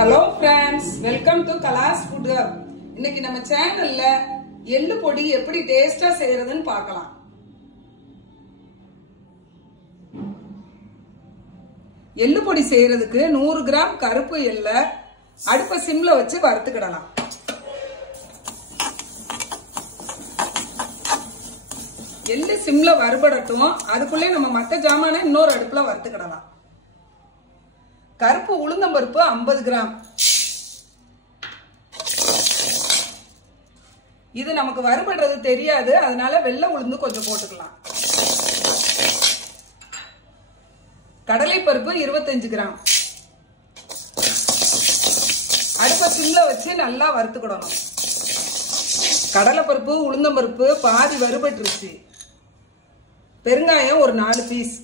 Hello friends, welcome to Kala's Food Hub. இன்னைக்கு நம்ம சேனல்ல எள்ளு பொடி எப்படி டேஸ்டா செய்யறதுன்னு பார்க்கலாம். எள்ளு பொடி செய்யறதுக்கு 100 கிராம் கருப்பு எள்ளை அடுப்ப சிம்ல வச்சு வறுத்துக்கிடலாம். எள்ளு சிம்ல வறுபடட்டும், அதுக்குள்ளே நம்ம மத்த ஜாமான இன்னொரு அடுப்புல வறுத்துக்கிடலாம். கருப்பு உளுந்தம்பருப்பு 50 கிராம். இது நமக்கு வறுபடுறது தெரியாது, அதனால வெள்ளை உளுந்து கொஞ்சம் போட்டுக்கலாம். கடலைப்பருப்பு 25 கிராம். அடுப்ப சிம்ல வச்சு நல்லா வறுத்துக்கிடணும். கடலைப்பருப்பு உளுந்தம்பருப்பு பாதி வறுபட்டுருச்சு. பெருங்காயம் ஒரு 4 பீஸ்.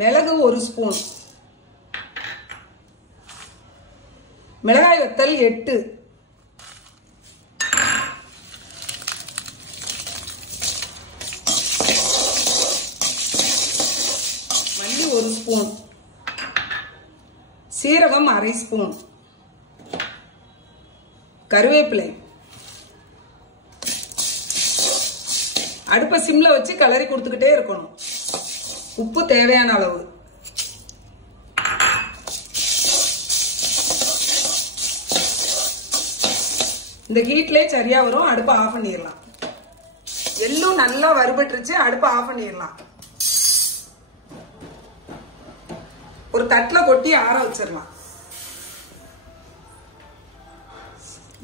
மிளகு 1 ஸ்பூன். மிளகாய் வத்தல் 8. மல்லி 1 ஸ்பூன். சீரகம் 1/2 ஸ்பூன். கருவேப்பிலை. அடுப்ப சிம்ல வச்சு கிளறி கொடுத்துக்கிட்டே இருக்கணும். உப்பு தேவையான அளவு. இந்த ஹீட்லயே சரியா வரும். அடுப்ப ஆஃப் பண்ணிடலாம். எள்ளும் நல்லா வறுபட்டுருச்சு. அடுப்ப ஆஃப் பண்ணிடலாம். ஒரு தட்டுல கொட்டி ஆற வச்சிடலாம்.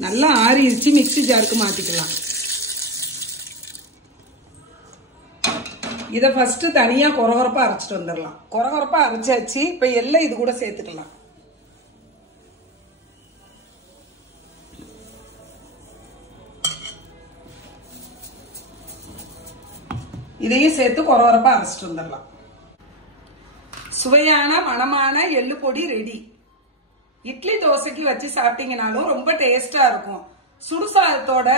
நல்லா ஆறிடுச்சு. மிக்ஸி ஜாருக்கு மாத்திக்கலாம். இதை ஃபர்ஸ்ட் தனியா கொரகொரப்பா அரைச்சிட்டு வந்துடலாம். கொரகொரப்பா அரைச்சாச்சு. இப்ப எள்ளை இது கூட சேர்த்துக்கலாம். இதையும் சேர்த்து கொரகொரப்பா அரைச்சிட்டு வந்துடலாம். சுவையான மணமான எள்ளு பொடி ரெடி. இட்லி தோசைக்கு வச்சு சாப்பிட்டீங்கனாலும் ரொம்ப டேஸ்டா இருக்கும். சுடுசாதத்தோட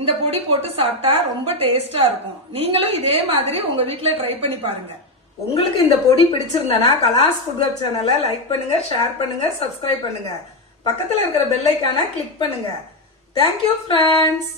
இந்த பொடி போட்டு சாப்பிட்டா ரொம்ப டேஸ்டா இருக்கும். நீங்களும் இதே மாதிரி உங்க வீட்ல ட்ரை பண்ணி பாருங்க. உங்களுக்கு இந்த பொடி பிடிச்சிருந்தனா கலாஸ் ஃபுட் ஹப் சேனலை லைக் பண்ணுங்க, ஷேர் பண்ணுங்க, சப்ஸ்கிரைப் பண்ணுங்க. பக்கத்துல இருக்கிற பெல் ஐகானை கிளிக் பண்ணுங்க. Thank you friends.